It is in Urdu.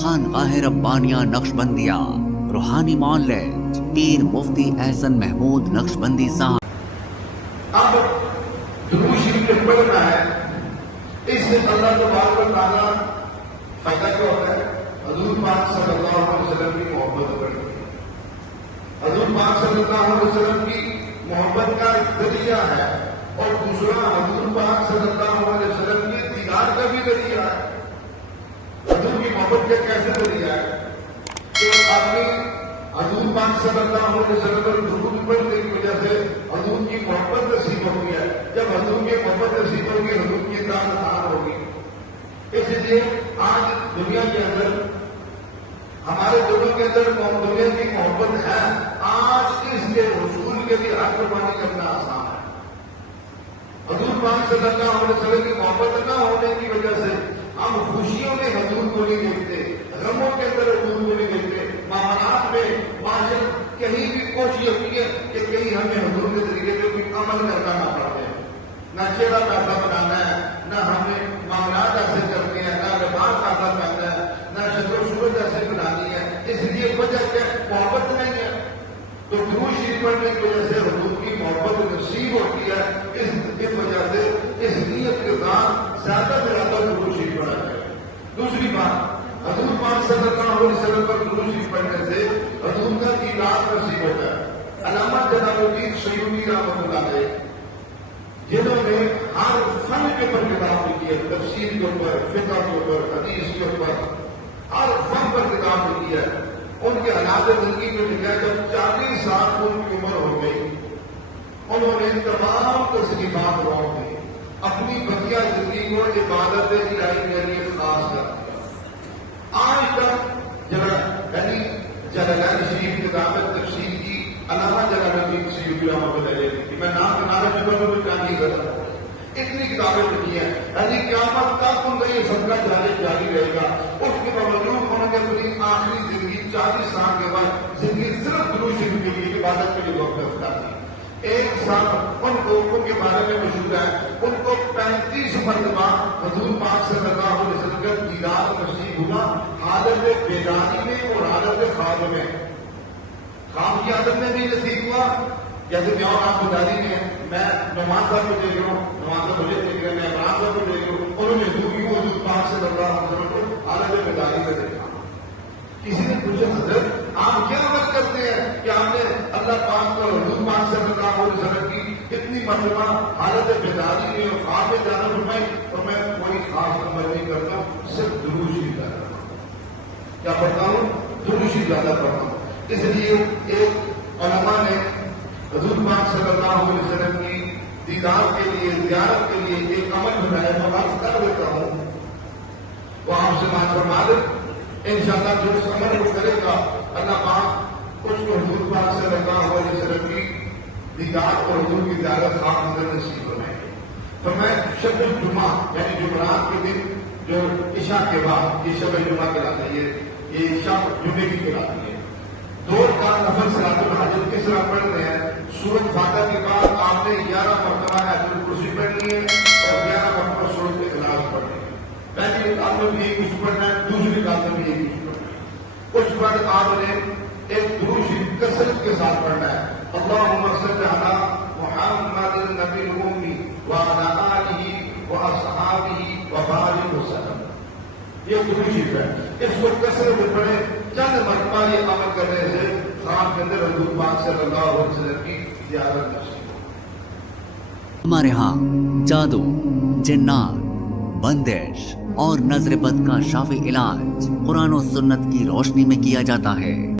خانقاہ ربانیہ نقشبندیہ روحانی معالج پیر مفتی احسن محمود نقشبندی صاحب۔ اب درود شریف جو پڑھنا ہے اس سے اللہ تبارک و تعالیٰ فائدہ کیا ہوتا ہے؟ حضور پاک صلی اللہ علیہ وسلم کی محبت بڑھتی ہے۔ حضور پاک صلی اللہ علیہ وسلم کی محبت کا ذریعہ ہے، اور دوسرا حضور پاک صلی اللہ علیہ وسلم کے دیدار کا بھی ذریعہ ہے۔ حضور کی محبت کا کیسے ذریعہ ہے کہ آدمی حضور پاک صلی اللہ علیہ وسلم پر درود پڑھنے کی وجہ سے حضور کی محبت نصیب ہوگی ہے۔ جب حضور کی محبت نصیب ہوگی حضور کی اطاعت آسان ہوگی۔ اس لیے آج دنیا کے اندر ہمارے دلوں کے اندر دنیا کی محبت ہے، آج اس کے حصول کے لیے حق قربانی کرنا آسان ہے۔ حضور پاک صلی اللہ علیہ وسلم کی محبت نہ ہونے کی وجہ سے ہم خوشیوں میں حضور کو نہیں دیکھتے، غموں کے اندر حضور کو نہیں دیکھتے، معاملات میں معاشر کہیں بھی کوشش ہوتی ہے کہ کہیں ہمیں حضور کے طریقے سے کوئی عمل کرنا نہ پڑے، نہ چہرہ پیسہ بنانا ہے، نہ ہمیں معاملات ایسے کرتے ہیں، نہ لباس ایسا پہننا ہے، نہ شکل و صورت ایسے بنانی ہے۔ اس لیے وجہ کیا محبت نہیں ہے، تو درود شریف پڑھنے کی وجہ سے حضور کی محبت نصیب ہوتی ہے۔ اس وجہ سے اس نیت کے ساتھ زیادہ سے زیادہ درود شریف پڑھا جائے۔ دوسری بات، حضور پاک صلی اللہ علیہ وسلم پر درود شریف پڑھنے سے حضور کا دیدار نصیب ہوتا ہے۔ علامہ جلال الدین سیوطی رحمۃ اللہ علیہ جنہوں نے ہر فن کے اوپر کتاب لکھی ہے، تفسیر کے اوپر، فقہ کے اوپر، حدیث کے اوپر، ہر فن پر کتاب لکھی ہے، ان کے حالات زندگی میں لکھا ہے جب 40 سال ان کی عمر ہو گئی انہوں نے تمام تصنیفات روک دی، اپنی بقیہ زندگی کو عبادت الہی کے لیے خاص کر دیا۔ آج تک جلالین شریف کتاب تفسیر کی علامہ جلال الدین سیوطی رحمۃ اللہ علیہ کی، میں نام بنانا چاہتا ہوں تو نہیں کرتا، اتنی کتابیں لکھی ہیں، قیامت تک ان کا یہ صدقہ جاری رہے گا۔ اس کے باوجود انہوں نے اپنی آخری زندگی 40 سال کے بعد زندگی صرف درود شریف کے لیے عبادت کے لیے وقف کر دی۔ ایک سال ان کو ان کے بارے میں مشہور ہے، ان کو 35 مرتبہ حضور پاک صلی اللہ علیہ وسلم کا دیدار نصیب ہوا، حالت بیداری میں اور حالت خواب میں۔ خواب کی حالت میں بھی نصیب ہوا، جیسے کہ اور آپ بیداری میں میں نماز صاحب کو دیکھ رہا ہوں، نماز صاحب مجھے دیکھ رہے ہیں، میں عمران صاحب کو دیکھ رہا ہوں، انہوں نے حضور پاک صلی اللہ علیہ وسلم کو حالت بیداری میں دیکھا۔ کسی نے پوچھا حضرت آپ کیا عمل کرتے ہیں کہ آپ نے اللہ پاک کو حضور پاک صلی اللہ علیہ وسلم کی اتنی مرتبہ حالت بیداری میں اور خواب میں جانا فرمائی؟ اور میں کوئی خاص عمل نہیں کرتا، صرف درود شریف پڑھتا ہوں۔ کیا پڑھتا ہوں؟ درود شریف زیادہ پڑھتا ہوں۔ اس لیے ایک علماء نے حضور پاک صلی اللہ علیہ وسلم کی دیدار کے لیے، زیارت کے لیے ایک عمل بنایا، میں بات کر دیتا ہوں، وہ آپ سے بات فرما دیں انشاءاللہ۔ جو اس عمل کو کرے گا اللہ پاک اس کو حضور پاک صلی اللہ علیہ وسلم کی دیدار اور حضور کی زیارت خاص اندر نصیب بنائیں گے۔ فرمایا شب الجمعہ یعنی جمعرات کے دن جو عشاء کے بعد، یہ شب جمعہ کہلاتا ہے، یہ شب جمعے کی کہلاتی ہے۔ 2 رکعت نفل صلاۃ الحاجت کس طرح پڑھتے ہیں؟ سورۃ فاتحہ کے بعد آپ نے 11 مرتبہ آیت الکرسی پڑھنی ہے اور 11 مرتبہ سورۃ اخلاص پڑھنی ہے۔ پہلی رکعت میں بھی یہی کچھ پڑھنا ہے، دوسری رکعت میں بھی یہی کچھ پڑھنا ہے۔ اس بعد آپ نے ایک درود شریف کثرت کے ساتھ پڑھنا ہے، اللہم صل علی محمد النبی الأمی وعلی آلہ واصحابہ وبارک وسلم۔ یہ درود شریف ہے، اس کو کثرت سے پڑھیں۔ چند مرتبہ یہ عمل کرنے سے خواب کے اندر حضور پاک صلی اللہ علیہ وسلم کی زیارت نصیب ہو۔ ہمارے ہاں جادو، جنات، بندش اور نظر بد کا شافی علاج قرآن و سنت کی روشنی میں کیا جاتا ہے۔